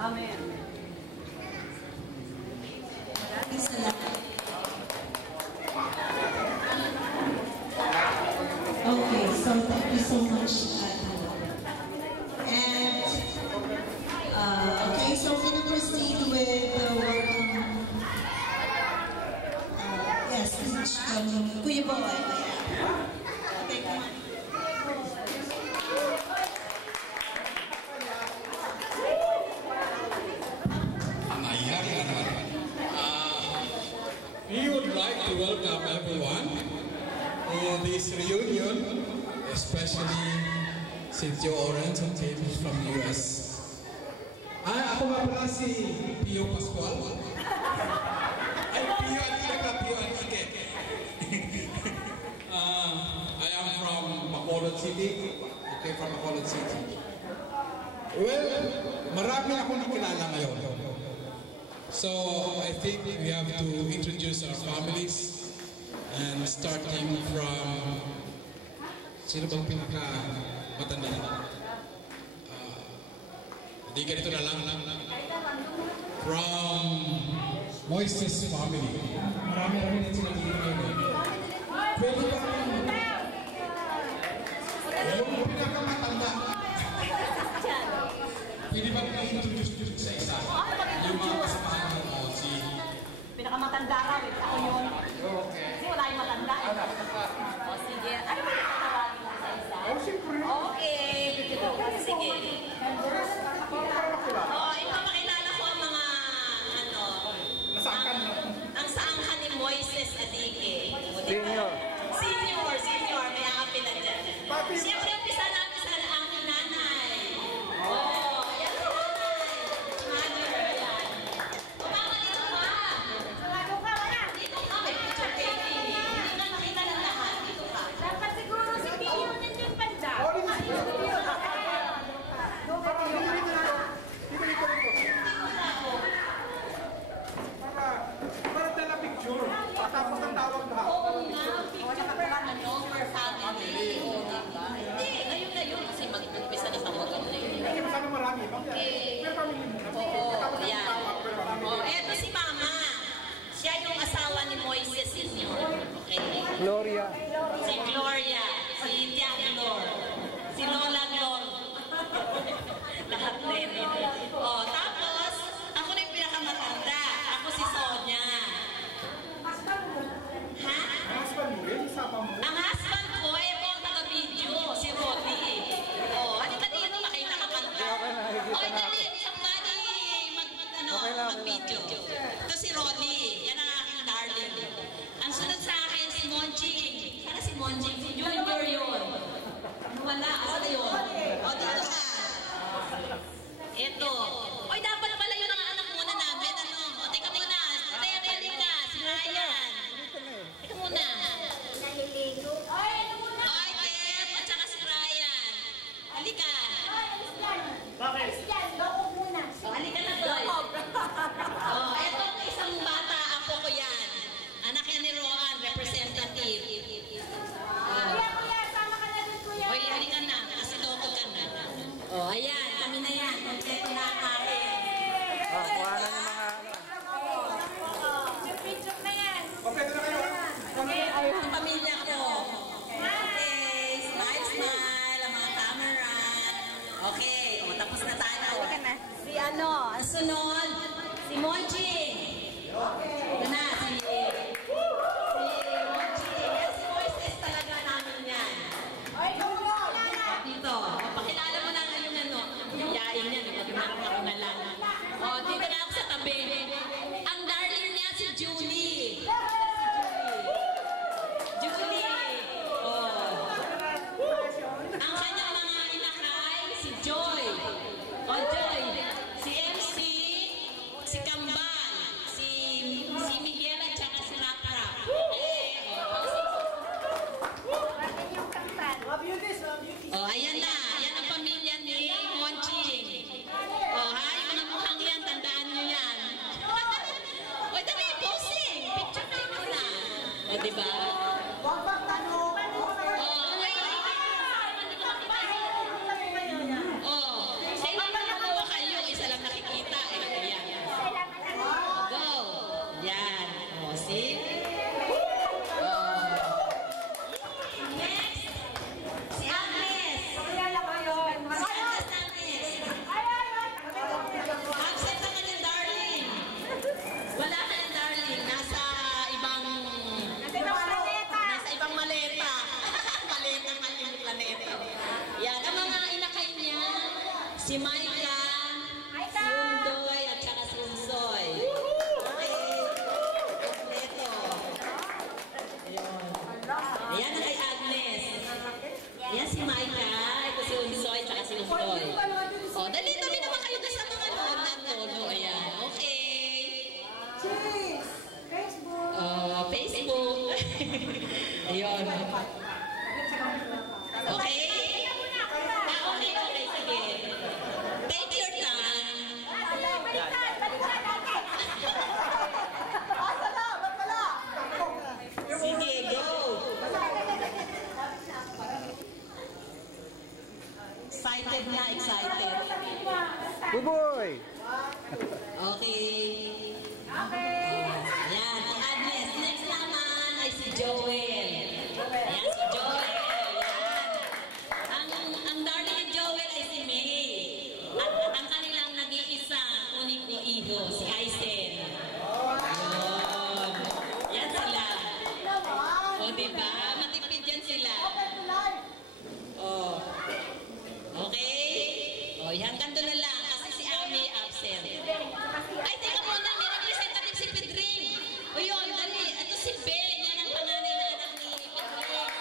Amen. Maraming salamat. Okay, so thank you so much. And okay, so we're going to proceed with the welcome. Yes, speech from Kuya Boy. Thank you. We would like to welcome everyone to this reunion, especially Cynthia Orange and James from the US. Ako nga pala si Pio Pascual. Ay, Pio Antique, Pio Antique. I am from Bacolod City. I came from Bacolod City. Well, marami akong nakilala ngayon. So, I think we have to introduce our families and starting from sino bang pinaka-matanda? Hindi ganito na lang. From Moises family. Marami din sila dito ngayon. Pwede ba yung pinaka-matanda? Pwede ba i-introduce sa isa? Yung mga kasamahan mo, si... Pinakamatanda ka, ako yun. Okay. Kasi wala yung matanda. O sige, ano ba yung tatawagin mo sa isa? Okay, sige. Ipapakilala ko ang mga, ang saangkan ni Moises Adike. Senior, may akapin na dyan. Siyempre, umpisa namin sa aking nanay. Yan si nanay. Mother, yan. Umama dito ka. Sarado ka, wala. Dito ka, may picture baby. Hindi ka nakita ng lahat. Dito ka. Dapat siguro si Pio nandiyan banda. Para tala picture. Tapos ang tawag na. Oo nga, picture per family. Hindi, ngayon kasi mag-umpisa na sa mga ganun. Hindi masama marami. Pero family mo. Oo, yan. Eto si Mama. Siya yung asawa ni Moises Sr. Okay. Gloria. Si Gloria. Si Tia Glor. Si Lola Glor. Lahat din. Tapos, ako na yung pinakamatanda. Ako si Sonia. Ha? Ang husband ko, ang taga-video. Si Roddy. Halika dito, makita ka pa. Dali, somebody mag-video. Ito si Roddy. Yan ang aking darling. Ang sunod sa akin, si Monching. Sana si Monching. Si Junior yun. Wala. Ano yun? Dito ka. Ito. Dapat pala yun ang anak muna namin. Teka muna. Halika. Si Ryan. Teka muna. Tep. At saka si Ryan. Halika. Bakit? Halika na doon. Ito ang isang bata. Apo ko yan. Anak yan ni Roan. Representative. Kuya, sama ka na dun, kuya. Halika na. Kasi loko ka na. Ayan. Kami na yan. Kompleto na ang akin. Kuha na yung mga Picture na yan. Okay, na kayo. Ang pamilya ko. Okay. Smile. Ang mga camera. Okay. Tapos na tayo. Si ang sunod, si Monching. Ito na, si Monching. Si Moises talaga namin yan. Dito. Pakilala mo na yung yain niya. Pag-imarang ako na lang. Dito na ako sa tabi. Ang darling niya si Julie. Ang kanyang mga inakay, si Joy. Joy. Si MC, si Kambal, si Si Maika, si Undoy, at saka si Unsoy. Okay. Kompleto. Ayun. Ayan ang kay Agnes. Ayan si Maika, ito si Unsoy, at saka si Undoy. O, dali-dali naman kayo sa mga noon na tono. Ayan. Okay. Cheese! Facebook! Facebook. Ayun. Okay? Okay, sige. Take your time. Sige, go. Excited na, excited. Buboy! Okay. Ayan, si Agnes. Next naman ay si Joel. Ayan, si Joel. Ayan. Ang darling ni Joel ay si May. At ang kanilang nag-iisang uniko iho, si Aisen. Ayun. Yan sila. O, diba? Matipid yan sila. O. Okay? O, hanggang doon na lang kasi si Ami absent. Ay, teka muna, may representative si Pedring. O yun, dali. Ito si Ben. Yan ang panganay na anak ni Pedring.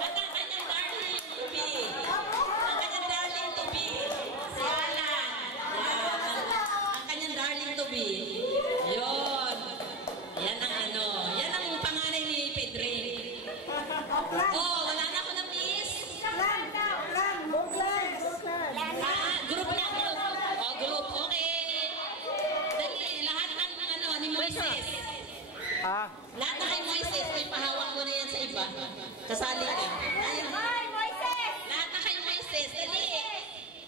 At ang kanyang darling to be. Ang kanyang darling to be. Si Alan. Yan. Ang kanyang darling to be. Yun. Yan ang ano. Yan ang panganay ni Pedring. Oh, wala na ako na miss. Group na, group. Oh, group. Okay. Dali, lahat ng ano, ni Moises. Lahat na kay Moises, ipahawak mo na yan sa iba. Kasali ka. Hi, Moises! Lahat na kay Moises. Dali.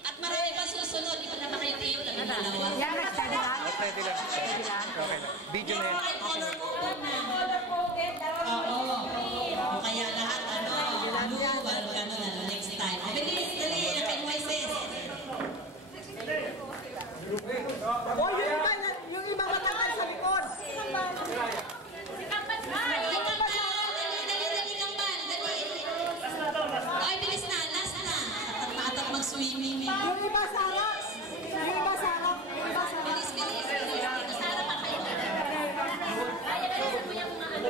At marami pa susunod. Di ba naman kayo tiyo? Labing dalawa. Pwede lang. Okay lang. Video na yan. Ay, color code na. Oo. O kaya lahat, ano, blue, wal, ano, next time. O, bilis, dali, na kay Moises. Yung iba matagal sa likod. Si Kampan ba? Dali, Kampan, dali. Ay, bilis na, last na. Atat mag-swimming. Yung iba sa harap. Yung iba sa harap. Yung iba sa harap. Bilis. Dito sa harap pa kayo.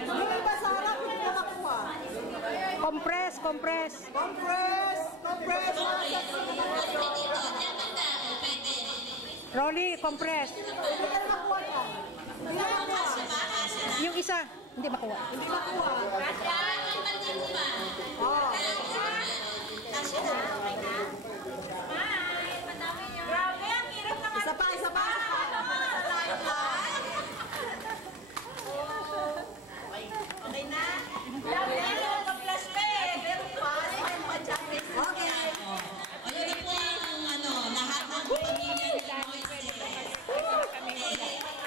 Yung iba sa harap, hindi na makuha. Compress! Compress! Okay, dito. Diyan banda. Pwede. Rolly, compress! Hindi ka na makuha yan. Hindi na makuha. Asya ba? Asya na. Yung isa, hindi makuha. Hindi makuha. Asya. Ay, dito ba? Asya na. Okay na. Hi, madami yun. Grabe, ang hirap naman. Isa pa. Okay na? Grabe, mag-flash pa eh. Okay. O, yun na po ang ano, lahat ng pamilya ni Moises.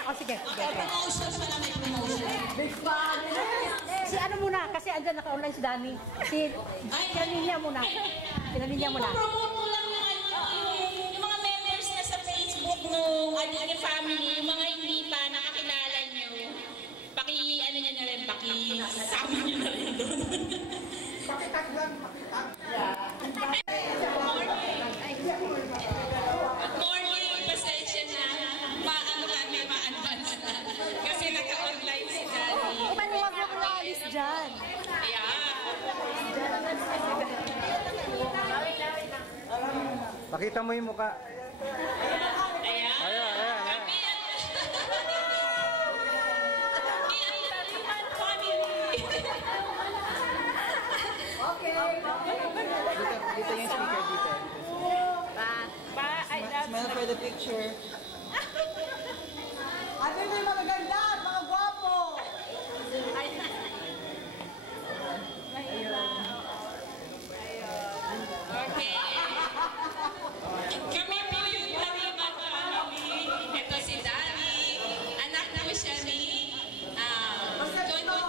O sige. Okay, promotion pala, may promotion. Si ano muna, kasi andyan naka-online si Danny. Kinanin niya muna. Promote ko lang yung mga members na sa Facebook nung Adini Family, yung mga hindi pa nakakilala nyo. Ano nyo na rin, sama nyo na rin doon. Pakitag lang. Good morning, pasensya na. Ma-advance na. Kasi naka-online si Daddy. Huwag mo kung naalis dyan. Yeah. Pakita mo yung mukha. Ayan. Ayan. Kami ang Taliman family. Dito yung speaker dito. Smile for the picture. Ano yung mga ganda at mga gwapo? Okay. Kami po yung Taliman family. Ito si Daddy. Anak po siya ni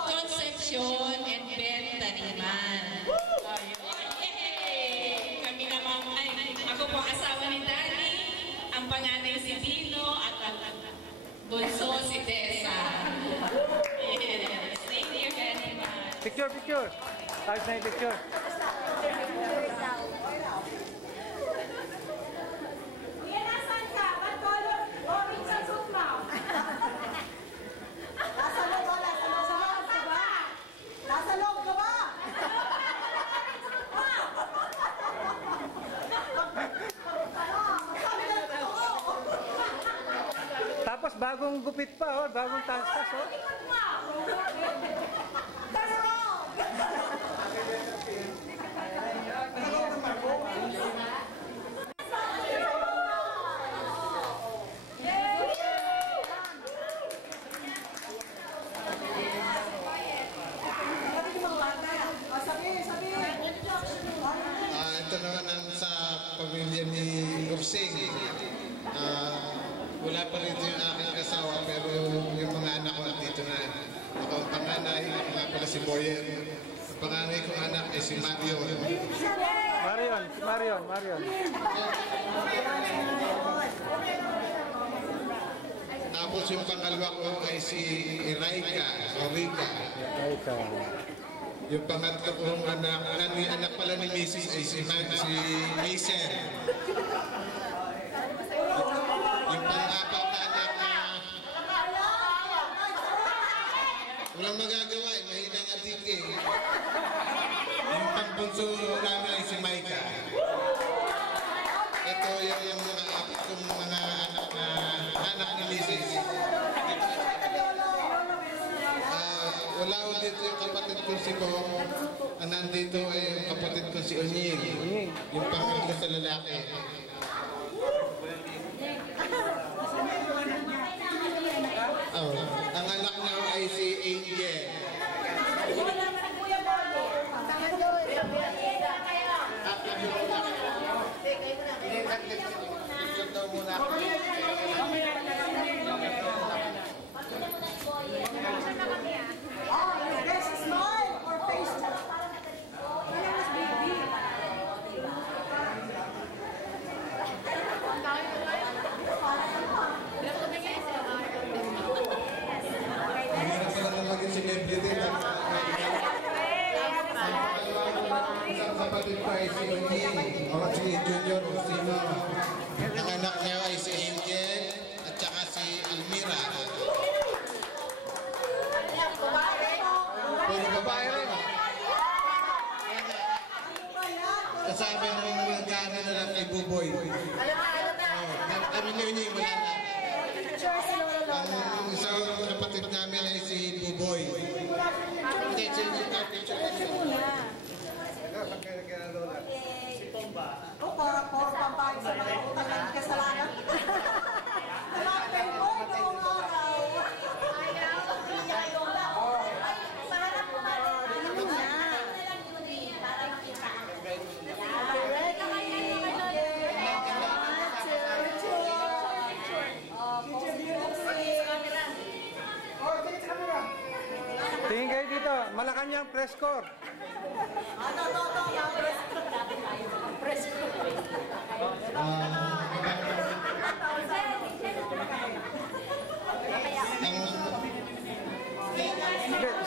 Concepcion and Ben Taliman. Yay! Kami naman ako po asawa ni Daddy. Ang panganay si Dino at ang bunso si Tessa. Yes. Thank you very much. Picture. Ayos na yung picture. Tapos bagong gupit pa, oh. Bagong tastas, oh. Ito naman sa pamilya ni Ursing. Wala pa rin yung aking kasawa, pero yung mga anak ko dito na. Ako ang panganay, nga pala si Boyer. Ang panganay kong anak ay si Marion. Marion. Tapos yung pangalawa ko ay si Iraika, o Rika. Yung pangatlo kong anak pala ni Mrs. ay si Mason. Yung pang-apat na anak na walang magagawa, mahina ang adik eh. Yung pang-bunso namin ay si Maika. Ito yung mga apat kong mga anak ni Mrs. Wala ulit yung kapatid ko si Bong. Nandito ay yung kapatid ko si Onying. Yung pangatlo sa lalaki. Ang anak niya ay si Angel. Kapatid ko ay si Onying, o si Junior Osino. Ang anak niya ay si Angel at saka si Almira. Puro babae rin. Kasabi mo yung gano'n na lang kay Buboy. Kami ni Onying, wala na. Ang isang kapatid namin ay si Buboy. Hindi, si Tomba. O, para pampayag sa mga utang ng kasalanan. Malapit mo noong araw. Ayaw. Para pumalit. Ano na? Para makita. Tingin kayo dito, Malacanang press corps.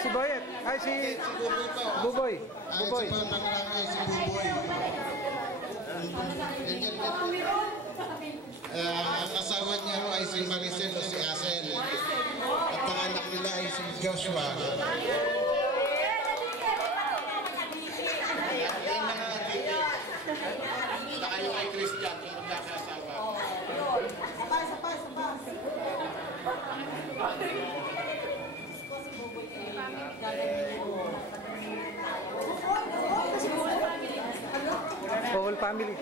Si Boyet, ay si Buboy. Buboy. Si pangarang ay si Buboy. Ang asawa niya ay si Maricel o si Asel. At ang anak nila ay si Joshua. Saka yung kay Christian, yung magkakasawa. Sabay. Whole family.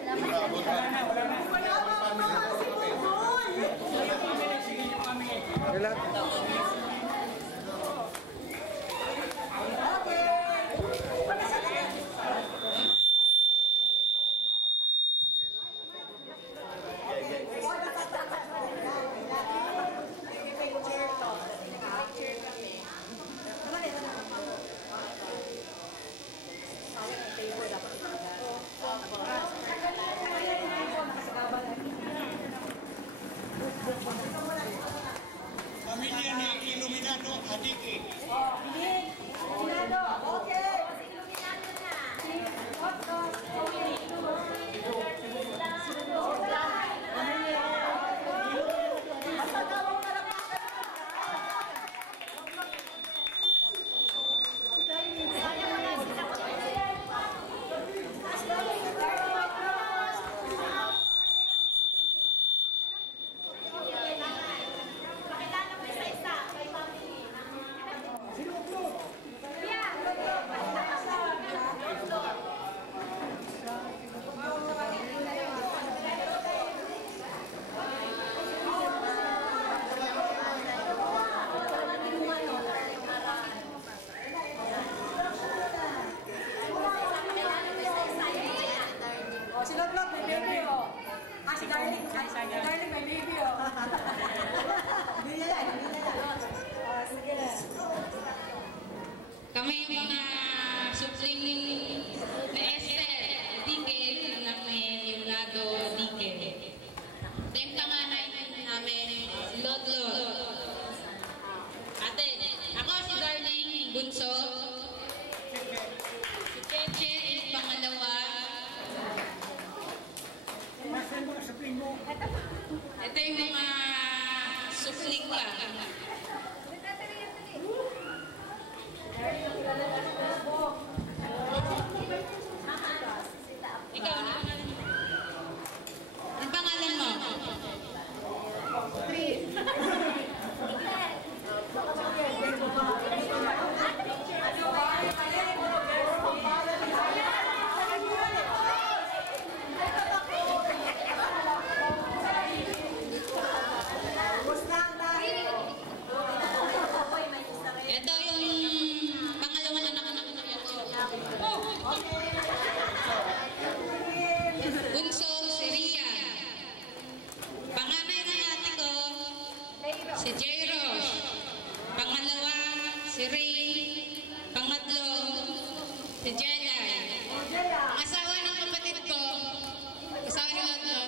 Pamilya ni Iluminado Adiki. Iluminado, okay. Darling, may baby, oh. Hindi na yan, hindi na yan. Sige na. Kami yung mga supling na Esther Dikel, anak ni Leonardo Dikel. Ito yung panganay namin, Lotlo. Ate, ako si Darling Bunso. Si Cheche, yung pangalawa. Ito yung mga supling pa. Ikaw, ang pangalan mo? Ito yung pangalawa na nakakakakak ko. Bunso, si Ria. Panganay ng ate ko, si Jairos. Pangalawa, si Ray. Pangatlo, si Jelay. Ang asawa ng kapatid ko, asawa ni Lotlo.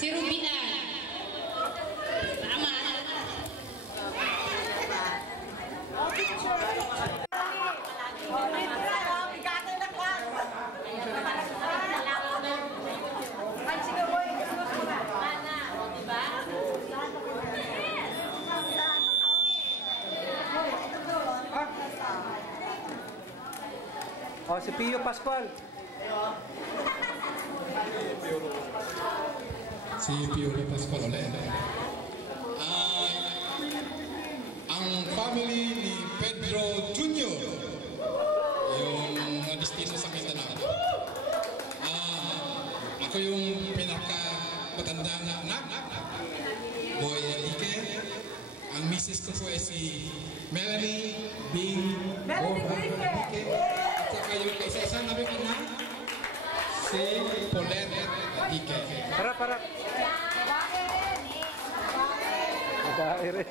Si Rubian. Tama. Oh, si Pio Pascual. Si Pio Pascual ulit. Ang family ni Pedro Jr. Yung destino sa Mindanao. Ako yung pinaka-matandang anak, Boy Ike. Ang misis ko po ay si Melanie Bing Ike. At saka yung kaisa-isang nabi ko na si Paulette Ike. Para. Babae rin.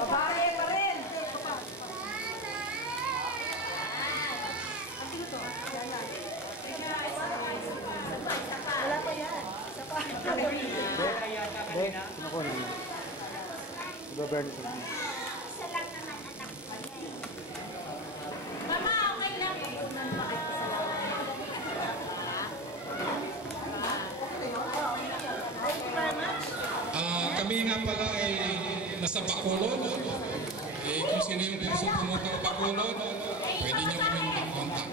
Babae pa rin. Wala pa yan. Kinukuha na. Iba-burn ko. Mama, okay lang. Kami nga pala ay nasa Bacolod. Kung sino yung gusto pumunta ng Bacolod, pwede nyo kami mag-contact.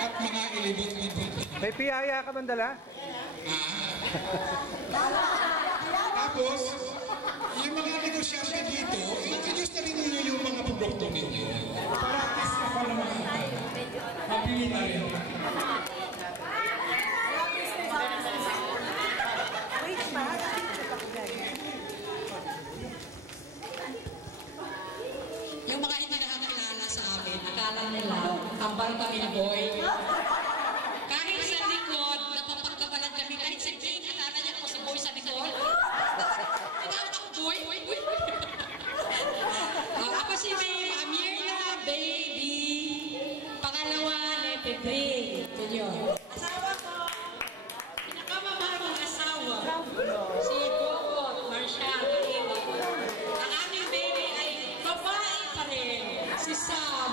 At mga ilibot-libot. May piyaya ka bang dala? Tapos, yung mga negosyante dito, introduce na rin ninyo yung mga produkto ninyo. Para at least ako naman mapili na rin. Yung mga hindi nakakilala sa amin, akala nila, kambal kami ni Boy. Kahit sa likod, napapagkabalan kami. Kahit sa gate, akala niya ako si Boy sa likod. Tinawag ako, Boy. Ako si May Amirna, baby. Pangalawa, Pepe. Ito yun. Asawa ko. Pinakamamahal ng asawa. Si Bobot, Marshall, Eva. Ang aming baby ay babae pa rin. Si Sam.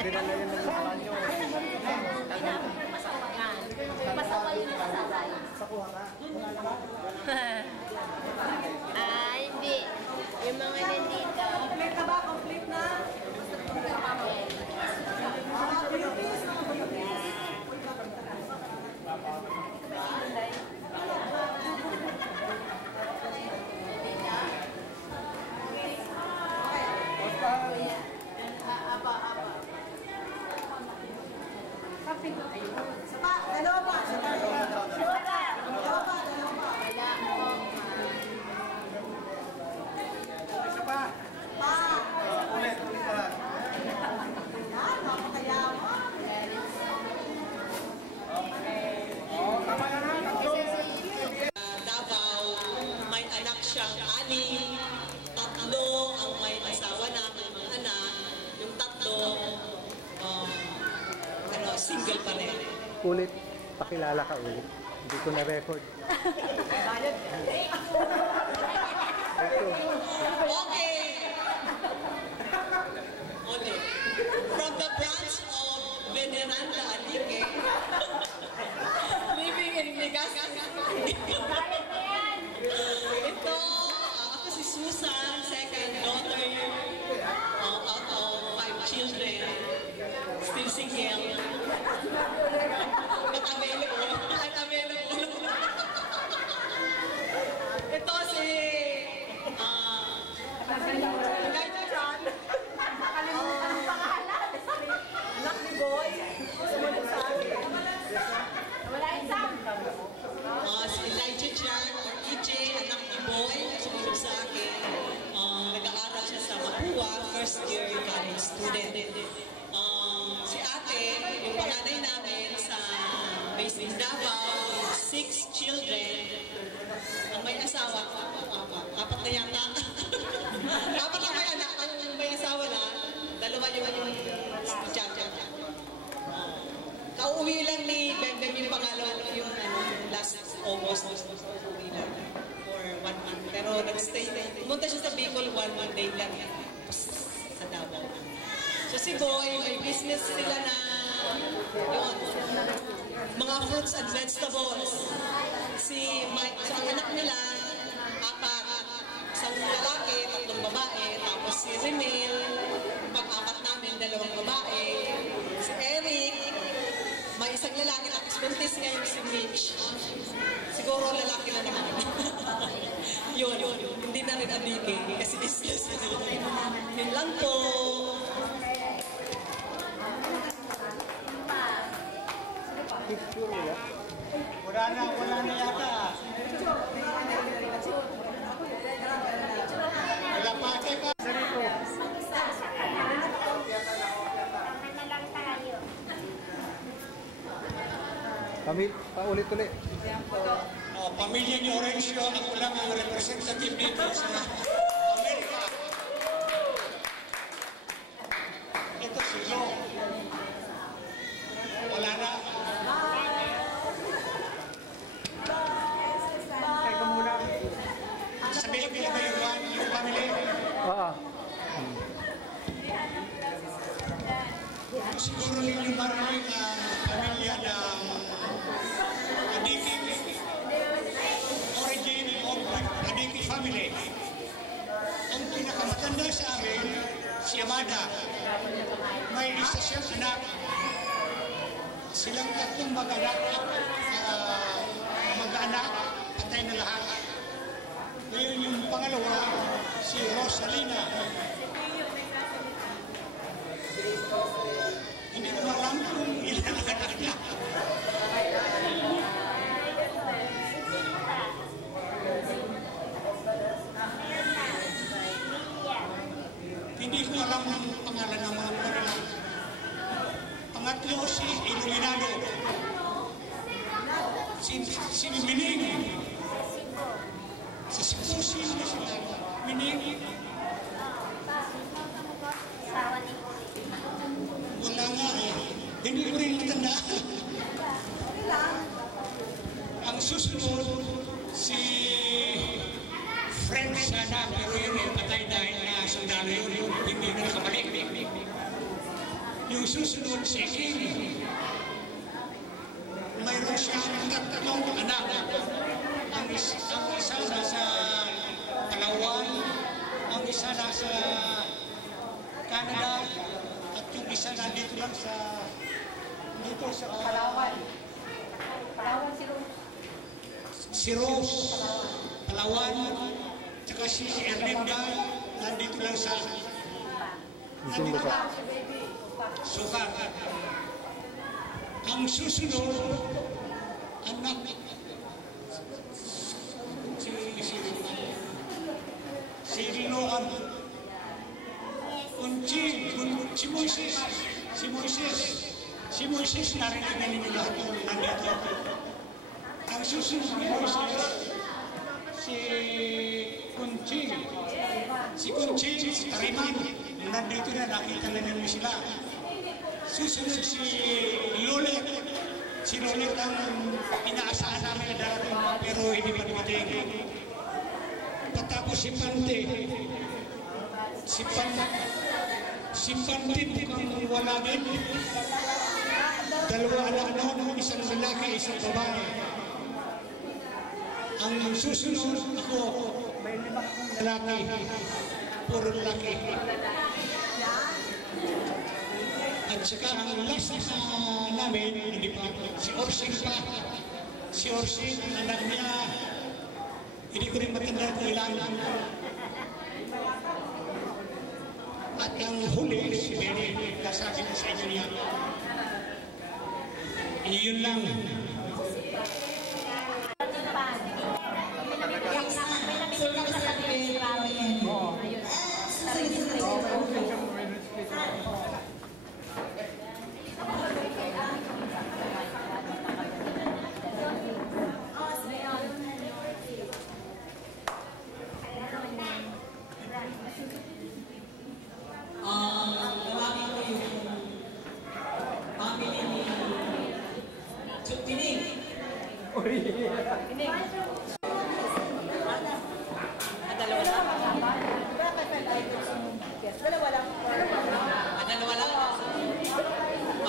Dinala yun ng banyo. Pasaway yung pasaway. Ah, hindi. Yung mga nandito. Complete na ba? Complete na? Beauties, mga beauties. Sapa, dalawa pa. Dalawa pa. Ulit ka. Yan, napakayaman. Tama na na. Davao, may anak siyang ani, tatlo ang may asawa na, may mga anak, yung tatlo, single pa rin. Ulit. Pakilala ka ulit. Hindi ko na-record. Okay. Ulit. From the branch of Veneranda Alique, living in Legazpi. Ito, ako si Susan, second daughter out of 5 children, still single. Not available. Unavailable. Ito si Elijah John. Anak ni Boy. Sumunod sa akin. Wala isang. Si Elijah John or EJ, anak ni Boy, sumunod sa akin. Nag-aaral siya sa Mapua, first year college student. Si ate, yung panganay namin sa based in Davao, 6 children. Ang may asawa, apat na yata. Apat na may anak, ang may asawa na, dalawa yung estudyante. Kauwi lang ni Benjamin Pangalaw yung last August. Uwi lang for 1 month. Pero nag-stay. Pumunta siya sa Bicol 1 day lang. Sa Davao. So si Boy, may business sila na yun, mga fruits and vegetables. Si Mike, so ang anak nila, 4. Isang lalaki, 3 babae. Tapos si Renel, pag-apat namin, 2 babae. Si Eric, may isang lalaki, tapos buntis ngayon si Mitch. Siguro lalaki na naman. Yun, hindi na rin adike kasi business. Yun lang po. Picture wala? Wala na yata. Wala pa, teka. Kami, paulit-ulit. Pamilya ni Orencio, ako lang ang representative dito sa Amerika. Ito si Joe. Wala na. Teka muna. Sabihin ko yung family. Oo. Siguro ninyo marinig ang pamilya ng Adiki. Origin of Adiki family. Ang pinakamatanda sa amin, si Amada. May isa siyang anak. Silang 3 mag-anak, patay na lahat. Ngayon yung pangalawa, si Rosalina. Hindi ko alam kung ilan ang anak niya. Hindi ko alam ang pangalan ng mga pangalan. Pangatlo si Iluminado. Si Mining. Sa Cebu, sino sila? Mining. Wala nga eh. Hindi ko rin matandaan. Ang susunod, si friend sana, pero yun ay patay dahil na sundalo yun, hindi na nakabalik. Yung susunod si King, mayroon siyang tatlong anak. Ang isa nasa Palawan, ang isa nasa Canada, at yung isa na dito lang sa Palawan. Palawan si Rose. Si Rose, Palawan, tsaka si Erlinda, nandito lang sa Sukat. Ang susunod, anak si Rinoan, si Moises, narinig na ninyo lahat yung nandito. Ang susunod ni Moises, si Kunching, si Tariman, nandito na, nakita na ninyo sila. Susunod si Lulit. Si Lulit ang inaasahan namin na darating, pero hindi pa dumating. Patapos si Pante. Si Pante mukhang wala din. Dalawa anak noon, isang lalaki, isang babae. Ang susunod ako, may 5 lalaki, puro lalaki. At saka ang last na namin, hindi pa, si Orsing pa. Si Orsing, ang anak niya, hindi ko rin matanda kung ilan. At ang huli, si Benny, nasabi na sa inyo niya. Iyon lang.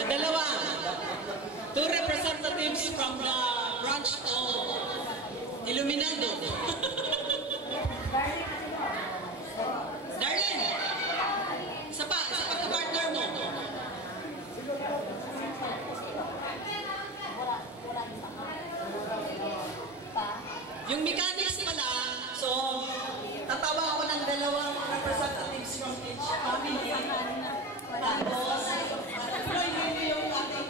Madalawa. 2 representatives from the branch of Iluminado. Darlene, isa pa ka-partner mo. Yung mechanics pala, so tatawa ako ng 2 representatives from each family. Tapos, pero hindi yung ating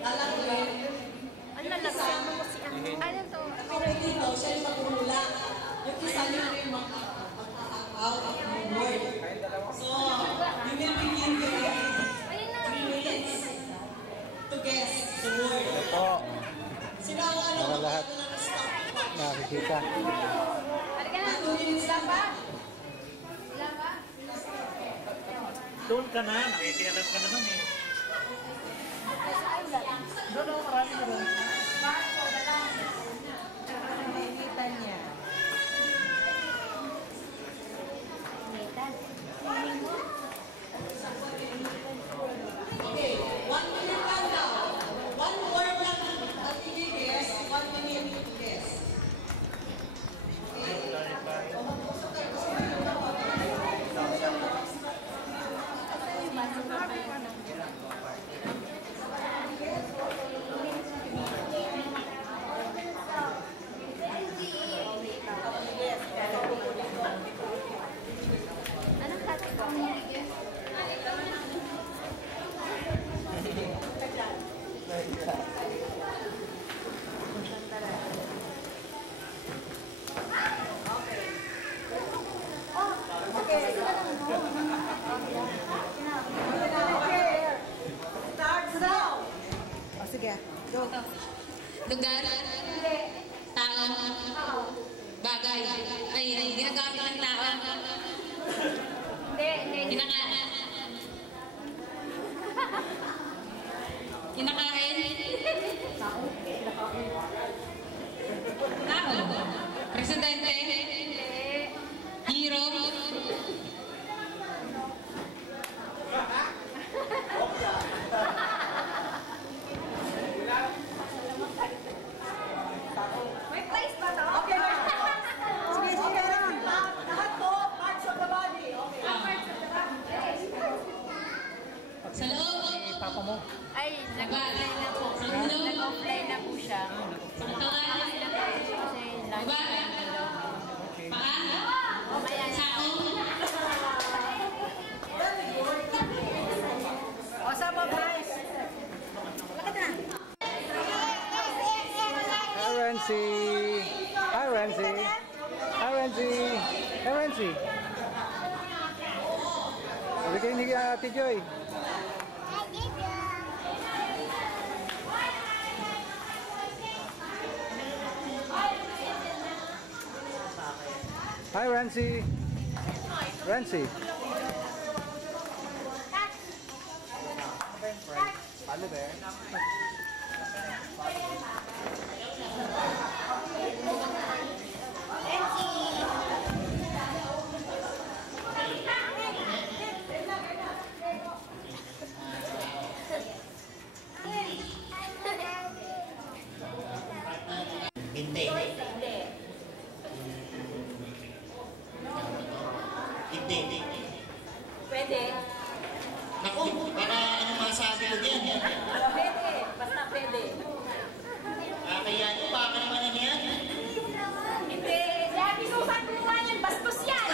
lalagay. Ano lalagay mo si ano to? Pero dito, siya yung magulula. Yung isa niya rin mag-out of the word. So, you will begin with 3 minutes to guess the word. Sino ang ano? Para lahat nakikita. Halika na, 2 minutes lang ba? Doon ka na, nakikialam ka naman eh. Doon, marami na doon. Nakikita niya. Okay, 1 minute lang daw. 1 word lang at i-guess, 1 minute to guess. Renzi. Bigay ni Ate Joy. Hi, Renzi. Renzi. Hello there. Hindi. Hindi. Pwede. Naku, para ano masabi ko diyan? Pwede. Basta pwede. Kaya ano, baka naman ano yan? Hindi. Sabi Susan, kumuha yan. Bastos yan.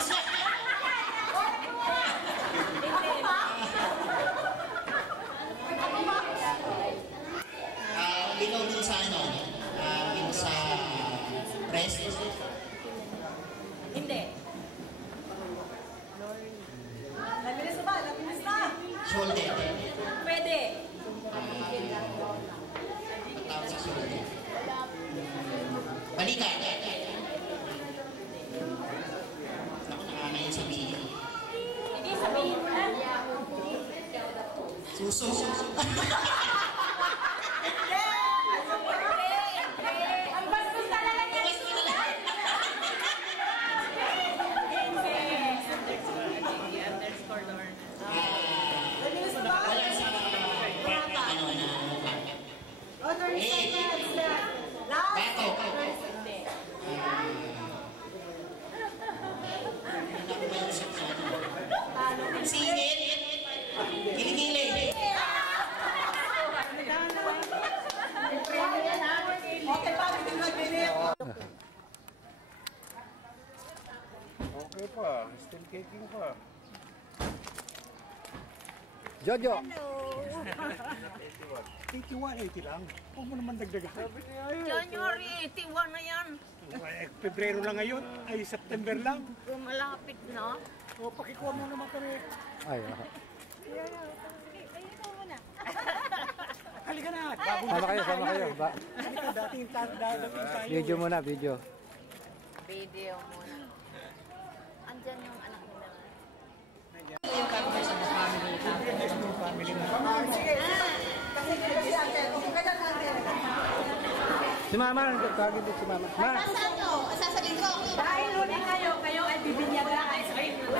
Hindi. Ikaw dun sa ano? Dun sa breast? Hindi. Nabilis ba? Nabilis na. Shoulder. Pwede. Tawag sa shoulder. Balikan. Naku, nakakain sabihin. Hindi, sabihin mo lang. Suso. Ang bastos talaga niya. Wala sa ano na. Other seconds na. Last. Bato. Singit. Kilikili. Okay pa, hindi nag-minute. Okay pa. Still caking pa. Jojo. 81, 80 lang. Huwag mo naman dagdagan. January 81 na yan. Pebrero lang ngayon, ay September lang. Malapit na. O, pakikuha mo naman kami. Ay, Halika na. sama kayo. Halika, dating tayo. Video muna, video. Video muna. Andyan yung anak nila. Si Mama, tawagin din si Mama. Ma! Sasabihin ko. Dahil ulit kayo ay bibinyagan. Sabihin mo.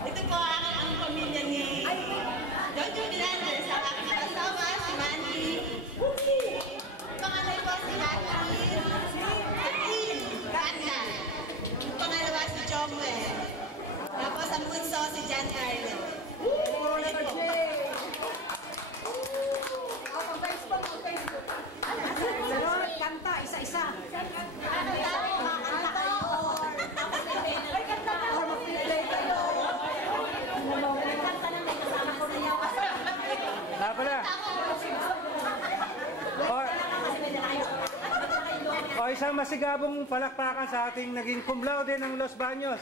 Ito po ang pamilya ni Jojo Grande sa aking asawa, si Mandy. Pangalay po si Catherine. Ganda. Yung pangalawa si Jomwe. Tapos ang bunso si Jan Arlen. Kanta, isa-isa. Pala. O isang masigabong palakpakan sa ating naging cum laude ng Los Baños.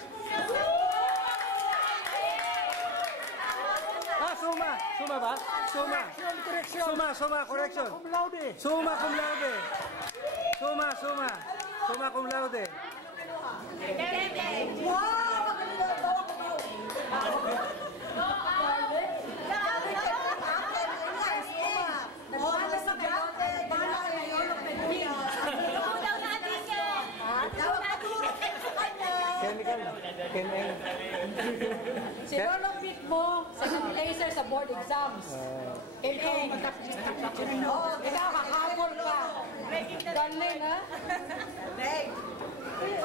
Suma. Suma ba? Suma. Correction. Suma cum laude. Suma cum laude. Wow! Si Lolo Pete mo sa laser sa board exams. Ikaw kakapol ka. Galing, ha?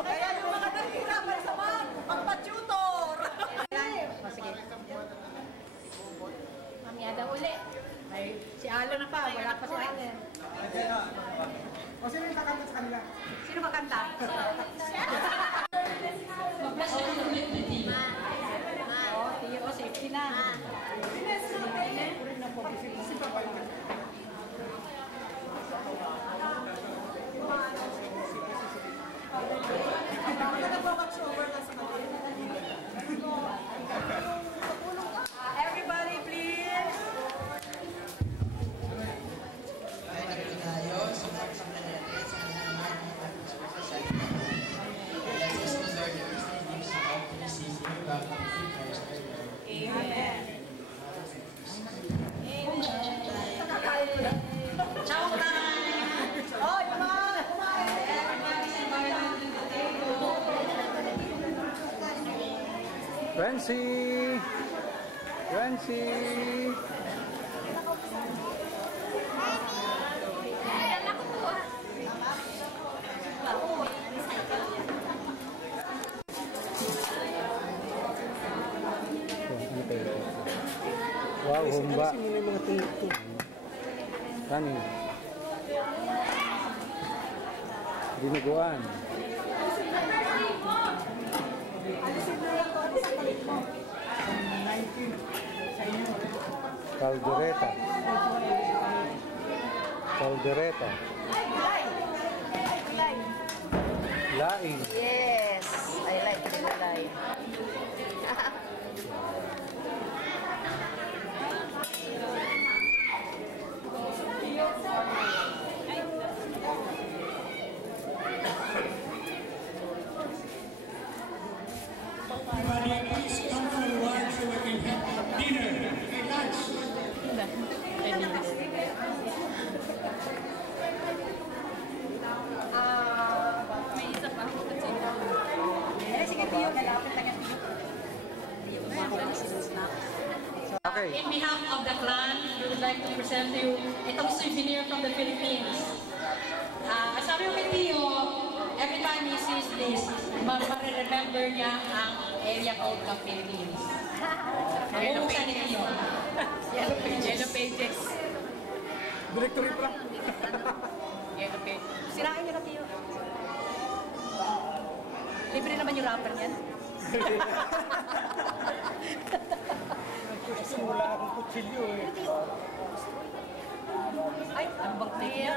Kaya yung mga natira para sa mga pagpa-tutor. Sige. Mamaya daw uli. Si Alan na pa. Wala pa si Alan. O sino yung kakanta sa kanila? Sino makanta? Tiyo, safety na. Francie. Francie. Wow, humba. Kanin. Dinuguan. Caldereta. Caldereta. Laing. Yes, I like the laing. Everybody, please come forward so we can have dinner and lunch. May isa pa. Sige, Pio. Nalapit lang yan, Pio. Okay. In behalf of the clan, we would like to present to you itong souvenir from the Philippines. Sabi ko kay Tio, every time he sees this, ma-remember niya ang area code ng Philippines. Yellow Bubuksan ni Tio. Yellow pages. Directory pa. Yellow pages. Sirain niyo na, Tio. Libre naman yung rapper niyan. Kasi wala akong kutsilyo eh. Ay, ang bakterya.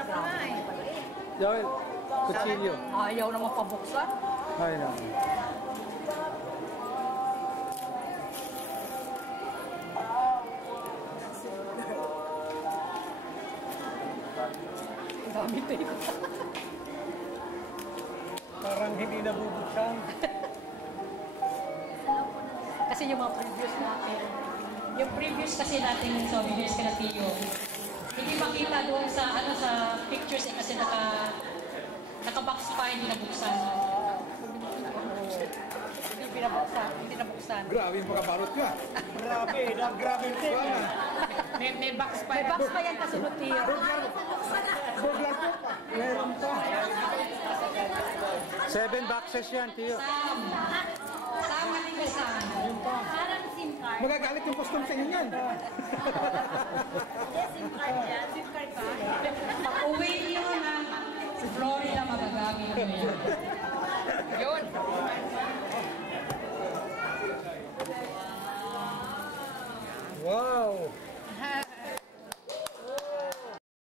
Joel, kutsilyo. Ayaw naman pabuksan. Ay na. Dami tayo. Parang hindi nabubuksan. Kasi yung mga previous natin, yung previous kasi natin souvenirs kay Tio, hindi makita doon sa sa pictures kasi naka-box pa, hindi nabuksan. Hindi nabuksan. Grabe yung pagkabarot ka. Grabe, grabe yung tema. May box pa. May box pa yan kasunod, Tio. Meron to. 7 boxes yan, Tio. Sam Aligasan. Parang SIM card. Magagalit yung custom sa inyo yan.